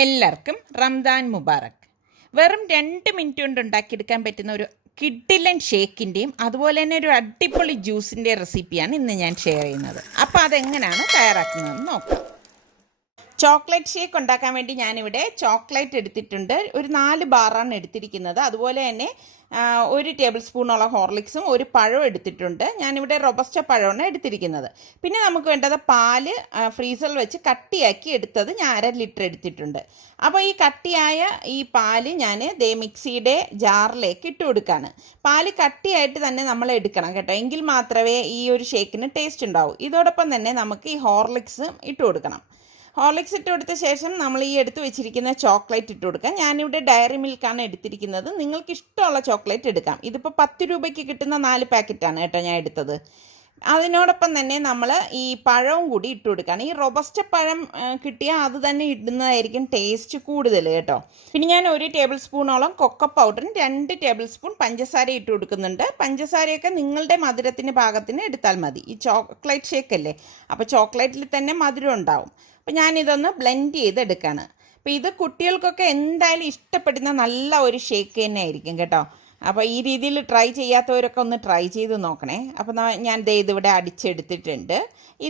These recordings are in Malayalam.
എല്ലാവർക്കും റംദാൻ മുബാറക്. വെറും 2 മിനിറ്റ് കൊണ്ട് ഉണ്ടാക്കിയെടുക്കാൻ പറ്റുന്ന ഒരു കിഡിലൻ ഷേക്കിൻ്റെയും അതുപോലെ തന്നെ ഒരു അടിപൊളി ജ്യൂസിൻ്റെ റെസിപ്പിയാണ് ഇന്ന് ഞാൻ ഷെയർ ചെയ്യുന്നത്. അപ്പോൾ അതെങ്ങനെയാണ് തയ്യാറാക്കുന്നതെന്ന് നോക്കാം. ചോക്ലേറ്റ് ഷേക്ക് ഉണ്ടാക്കാൻ വേണ്ടി ഞാനിവിടെ ചോക്ലേറ്റ് എടുത്തിട്ടുണ്ട്. ഒരു 4 ബാറാണ് എടുത്തിരിക്കുന്നത്. അതുപോലെ തന്നെ 1 ടേബിൾ സ്പൂണോളം ഹോർലിക്സും ഒരു പഴം എടുത്തിട്ടുണ്ട്. ഞാനിവിടെ റോബസ്റ്റ പഴമാണ് എടുത്തിരിക്കുന്നത്. പിന്നെ നമുക്ക് വേണ്ടത് പാല് ഫ്രീസറിൽ വെച്ച് കട്ടിയാക്കി എടുത്തത് ഞാൻ 1/2 ലിറ്റർ എടുത്തിട്ടുണ്ട്. അപ്പോൾ ഈ കട്ടിയായ ഈ പാല് ഞാൻ മിക്സിയുടെ ജാറിലേക്ക് ഇട്ട് കൊടുക്കുകയാണ്. പാല് കട്ടിയായിട്ട് തന്നെ നമ്മൾ എടുക്കണം കേട്ടോ, എങ്കിൽ മാത്രമേ ഈ ഒരു ഷേക്കിന് ടേസ്റ്റ് ഉണ്ടാവൂ. ഇതോടൊപ്പം തന്നെ നമുക്ക് ഈ ഹോർലിക്സ് ഇട്ട് കൊടുക്കണം. ഹോർലിക്സ് ഇട്ട് കൊടുത്ത ശേഷം നമ്മൾ ഈ എടുത്ത് വെച്ചിരിക്കുന്ന ചോക്ലേറ്റ് ഇട്ട് കൊടുക്കാം. ഞാനിവിടെ ഡയറി മിൽക്കാണ് എടുത്തിരിക്കുന്നത്. നിങ്ങൾക്ക് ഇഷ്ടമുള്ള ചോക്ലേറ്റ് എടുക്കാം. ഇതിപ്പോൾ 10 രൂപയ്ക്ക് കിട്ടുന്ന 4 പാക്കറ്റാണ് കേട്ടോ ഞാൻ എടുത്തത്. അതിനോടൊപ്പം തന്നെ നമ്മൾ ഈ പഴവും കൂടി ഇട്ട് കൊടുക്കുകയാണ്. ഈ റോബസ്റ്റ പഴം കിട്ടിയാൽ അത് തന്നെ ഇടുന്നതായിരിക്കും ടേസ്റ്റ് കൂടുതൽ കേട്ടോ. പിന്നെ ഞാൻ 1 ടേബിൾ സ്പൂണോളം കൊക്കോ പൗഡറും 2 ടേബിൾ സ്പൂൺ പഞ്ചസാര ഇട്ട് കൊടുക്കുന്നുണ്ട്. പഞ്ചസാരയൊക്കെ നിങ്ങളുടെ മധുരത്തിന് പാകത്തിന് എടുത്താൽ മതി. ഈ ചോക്ലേറ്റ് ഷേക്ക് അല്ലേ, അപ്പോൾ ചോക്ലേറ്റിൽ തന്നെ മധുരം ഉണ്ടാവും. അപ്പോൾ ഞാനിതൊന്ന് ബ്ലെൻഡ് ചെയ്തെടുക്കുകയാണ്. അപ്പോൾ ഇത് കുട്ടികൾക്കൊക്കെ എന്തായാലും ഇഷ്ടപ്പെടുന്ന നല്ല ഒരു ഷേക്ക് തന്നെ ആയിരിക്കും കേട്ടോ. അപ്പോൾ ഈ രീതിയിൽ ട്രൈ ചെയ്യാത്തവരൊക്കെ ഒന്ന് ട്രൈ ചെയ്ത് നോക്കണേ. അപ്പോൾ ഞാൻ ഇതിവിടെ അടിച്ചെടുത്തിട്ടുണ്ട്.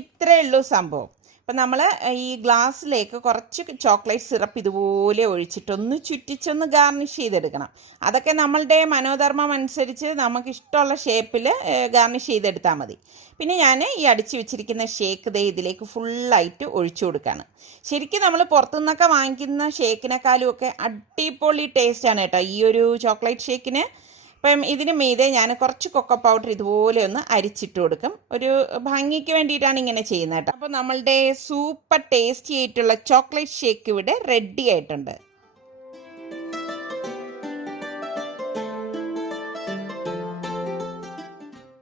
ഇത്രയേ ഉള്ളൂ സംഭവം. അപ്പം നമ്മൾ ഈ ഗ്ലാസ്സിലേക്ക് കുറച്ച് ചോക്ലേറ്റ് സിറപ്പ് ഇതുപോലെ ഒഴിച്ചിട്ടൊന്ന് ചുറ്റിച്ചൊന്ന് ഗാർണിഷ് ചെയ്തെടുക്കണം. അതൊക്കെ നമ്മളുടെ മനോധർമ്മം അനുസരിച്ച് നമുക്കിഷ്ടമുള്ള ഷേപ്പിൽ ഗാർണിഷ് ചെയ്തെടുത്താൽ മതി. പിന്നെ ഞാൻ ഈ അടിച്ചു വെച്ചിരിക്കുന്ന ഷേക്ക് ഇതിലേക്ക് ഫുള്ളായിട്ട് ഒഴിച്ചു കൊടുക്കുകയാണ്. ശരിക്കും നമ്മൾ പുറത്തുനിന്നൊക്കെ വാങ്ങിക്കുന്ന ഷേക്കിനെക്കാളും ഒക്കെ അടിപൊളി ടേസ്റ്റാണ് കേട്ടോ ഈ ഒരു ചോക്ലേറ്റ് ഷേക്കിന്. അപ്പം ഇതിന് മീതെ ഞാൻ കുറച്ച് കൊക്കോ പൗഡർ ഇതുപോലെ ഒന്ന് അരിച്ചിട്ട് കൊടുക്കും. ഒരു ഭംഗിക്ക് വേണ്ടിയിട്ടാണ് ഇങ്ങനെ ചെയ്യുന്നത് കേട്ടോ. അപ്പോൾ നമ്മളുടെ സൂപ്പർ ടേസ്റ്റി ആയിട്ടുള്ള ചോക്ലേറ്റ് ഷേക്ക് ഇവിടെ റെഡി ആയിട്ടുണ്ട്.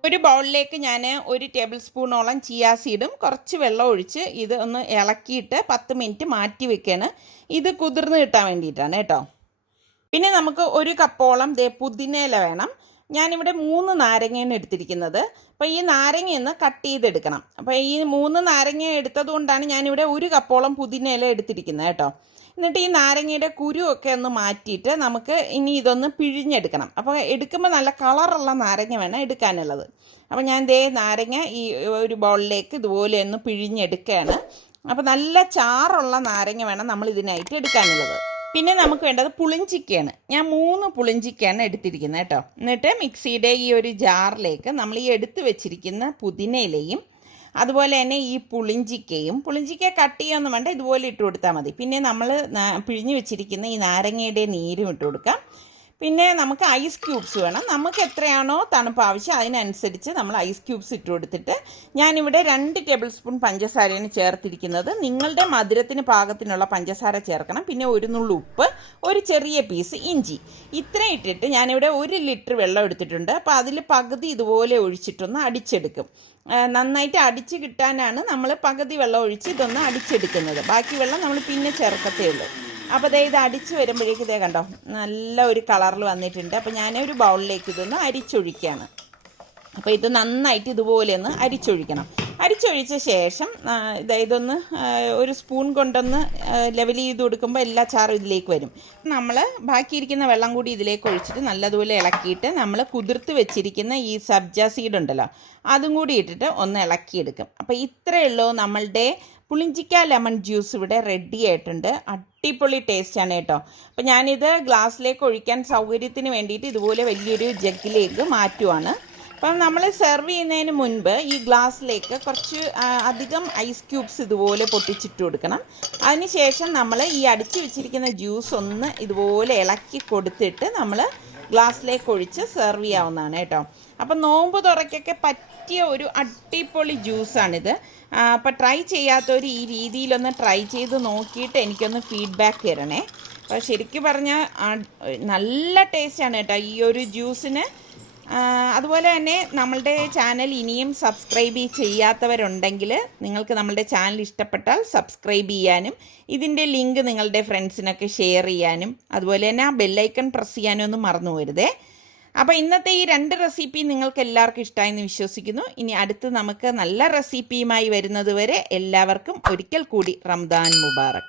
ഒരു ബൗളിലേക്ക് ഞാൻ 1 ടേബിൾ സ്പൂണോളം ചിയാ സീഡും കുറച്ച് വെള്ളം ഒഴിച്ച് ഇത് ഒന്ന് ഇളക്കിയിട്ട് 10 മിനിറ്റ് മാറ്റി വെക്കുകയാണ്. ഇത് കുതിർന്ന് കിട്ടാൻ വേണ്ടിയിട്ടാണ് കേട്ടോ. പിന്നെ നമുക്ക് 1 കപ്പോളം പുതിനയില വേണം. ഞാനിവിടെ 3 നാരങ്ങയാണ് എടുത്തിരിക്കുന്നത്. അപ്പോൾ ഈ നാരങ്ങയൊന്ന് കട്ട് ചെയ്തെടുക്കണം. അപ്പോൾ ഈ 3 നാരങ്ങ എടുത്തത് കൊണ്ടാണ് ഞാനിവിടെ 1 കപ്പോളം പുതിനയില എടുത്തിരിക്കുന്നത് കേട്ടോ. എന്നിട്ട് ഈ നാരങ്ങയുടെ കുരുവൊക്കെ ഒന്ന് മാറ്റിയിട്ട് നമുക്ക് ഇനി ഇതൊന്ന് പിഴിഞ്ഞെടുക്കണം. അപ്പോൾ എടുക്കുമ്പോൾ നല്ല കളറുള്ള നാരങ്ങ വേണം എടുക്കാനുള്ളത്. അപ്പോൾ ഞാൻ നാരങ്ങ ഈ ഒരു ബൗളിലേക്ക് ഇതുപോലെ ഒന്ന് പിഴിഞ്ഞെടുക്കുകയാണ്. അപ്പോൾ നല്ല ചാറുള്ള നാരങ്ങ വേണം നമ്മൾ ഇതിനായിട്ട് എടുക്കാനുള്ളത്. പിന്നെ നമുക്ക് വേണ്ടത് പുളിഞ്ചിക്കയാണ്. ഞാൻ 3 പുളിഞ്ചിക്കയാണ് എടുത്തിരിക്കുന്നത് കേട്ടോ. എന്നിട്ട് മിക്സിയുടെ ഈ ഒരു ജാറിലേക്ക് നമ്മൾ ഈ എടുത്ത് വെച്ചിരിക്കുന്ന പുതിനയിലയും അതുപോലെ തന്നെ ഈ പുളിഞ്ചിക്ക കട്ട് ചെയ്യൊന്നും വേണ്ട, ഇതുപോലെ ഇട്ട് കൊടുത്താൽ മതി. പിന്നെ നമ്മൾ പിഴിഞ്ഞ് വെച്ചിരിക്കുന്ന ഈ നാരങ്ങയുടെ നീരും ഇട്ട് കൊടുക്കാം. പിന്നെ നമുക്ക് ഐസ് ക്യൂബ്സ് വേണം. നമുക്ക് എത്രയാണോ തണുപ്പ് ആവശ്യം അതിനനുസരിച്ച് നമ്മൾ ഐസ് ക്യൂബ്സ് ഇട്ട് കൊടുത്തിട്ട് ഞാനിവിടെ 2 ടേബിൾ സ്പൂൺ പഞ്ചസാരയാണ് ചേർത്തിരിക്കുന്നത്. നിങ്ങളുടെ മധുരത്തിന് പാകത്തിനുള്ള പഞ്ചസാര ചേർക്കണം. പിന്നെ 1 നുള്ളു ഉപ്പ്, ഒരു ചെറിയ പീസ് ഇഞ്ചി, ഇത്രയും ഇട്ടിട്ട് ഞാനിവിടെ 1 ലിറ്റർ വെള്ളം എടുത്തിട്ടുണ്ട്. അപ്പോൾ അതിൽ പകുതി ഇതുപോലെ ഒഴിച്ചിട്ടൊന്ന് അടിച്ചെടുക്കും. നന്നായിട്ട് അടിച്ച് കിട്ടാനാണ് നമ്മൾ പകുതി വെള്ളം ഒഴിച്ച് ഇതൊന്ന് അടിച്ചെടുക്കുന്നത്. ബാക്കി വെള്ളം നമ്മൾ പിന്നെ ചേർക്കത്തേ ഉള്ളൂ. അപ്പോൾ ഇത് അടിച്ച് വരുമ്പോഴേക്കും കണ്ടോ നല്ല ഒരു കളറിൽ വന്നിട്ടുണ്ട്. അപ്പോൾ ഞാൻ ഒരു ബൗളിലേക്ക് ഇതൊന്ന് അരിച്ചൊഴിക്കുകയാണ്. അപ്പോൾ ഇത് നന്നായിട്ട് ഇതുപോലെ ഒന്ന് അരിച്ചൊഴിക്കണം. അരിച്ചൊഴിച്ച ശേഷം ഇതൊന്ന് ഒരു സ്പൂൺ കൊണ്ടൊന്ന് ലെവൽ ചെയ്ത് കൊടുക്കുമ്പോൾ എല്ലാ ചാറും ഇതിലേക്ക് വരും. നമ്മൾ ബാക്കിയിരിക്കുന്ന വെള്ളം കൂടി ഇതിലേക്ക് ഒഴിച്ചിട്ട് നല്ലതുപോലെ ഇളക്കിയിട്ട് നമ്മൾ കുതിർത്ത് വെച്ചിരിക്കുന്ന ഈ സബ്ജ സീഡ് ഉണ്ടല്ലോ അതും കൂടി ഇട്ടിട്ട് ഒന്ന് ഇളക്കിയെടുക്കും. അപ്പോൾ ഇത്രയേ ഉള്ളൂ നമ്മളുടെ പുളിഞ്ചിക്ക ലെമൺ ജ്യൂസ് ഇവിടെ റെഡി ആയിട്ടുണ്ട്. അടിപൊളി ടേസ്റ്റാണ് കേട്ടോ. അപ്പോൾ ഞാനിത് ഗ്ലാസ്സിലേക്ക് ഒഴിക്കാൻ സൗകര്യത്തിന് വേണ്ടിയിട്ട് ഇതുപോലെ വലിയൊരു ജഗ്ഗിലേക്ക് മാറ്റുവാണ്. അപ്പം നമ്മൾ സെർവ് ചെയ്യുന്നതിന് മുൻപ് ഈ ഗ്ലാസ്സിലേക്ക് കുറച്ച് അധികം ഐസ് ക്യൂബ്സ് ഇതുപോലെ പൊട്ടിച്ചിട്ട് കൊടുക്കണം. അതിനുശേഷം നമ്മൾ ഈ അടിച്ചു വെച്ചിരിക്കുന്ന ജ്യൂസ് ഒന്ന് ഇതുപോലെ ഇളക്കി കൊടുത്തിട്ട് നമ്മൾ ഗ്ലാസ്സിലേക്ക് ഒഴിച്ച് സെർവ് ചെയ്യാവുന്നതാണ് കേട്ടോ. അപ്പം നോമ്പ് തുറക്കൊക്കെ പറ്റിയ ഒരു അടിപൊളി ജ്യൂസാണിത്. അപ്പോൾ ട്രൈ ചെയ്യാത്തവർ ഈ രീതിയിലൊന്ന് ട്രൈ ചെയ്ത് നോക്കിയിട്ട് എനിക്കൊന്ന് ഫീഡ്ബാക്ക് തരണേ. അപ്പോൾ ശരിക്കും പറഞ്ഞാൽ നല്ല ടേസ്റ്റാണ് കേട്ടോ ഈ ഒരു ജ്യൂസിന്. അതുപോലെ തന്നെ നമ്മളുടെ ചാനൽ ഇനിയും സബ്സ്ക്രൈബ് ചെയ്യാത്തവരുണ്ടെങ്കിൽ നിങ്ങൾക്ക് നമ്മളുടെ ചാനൽ ഇഷ്ടപ്പെട്ടാൽ സബ്സ്ക്രൈബ് ചെയ്യാനും ഇതിൻ്റെ ലിങ്ക് നിങ്ങളുടെ ഫ്രണ്ട്സിനൊക്കെ ഷെയർ ചെയ്യാനും അതുപോലെ തന്നെ ആ ബെല്ലൈക്കൺ പ്രസ് ചെയ്യാനും ഒന്നും മറന്നു പോകരുതേ. അപ്പോൾ ഇന്നത്തെ ഈ 2 റെസിപ്പി നിങ്ങൾക്ക് എല്ലാവർക്കും ഇഷ്ടമായെന്ന് വിശ്വസിക്കുന്നു. ഇനി അടുത്ത് നമുക്ക് നല്ല റെസിപ്പിയുമായി വരുന്നത് വരെ എല്ലാവർക്കും ഒരിക്കൽ കൂടി റംദാൻ മുബാറക്.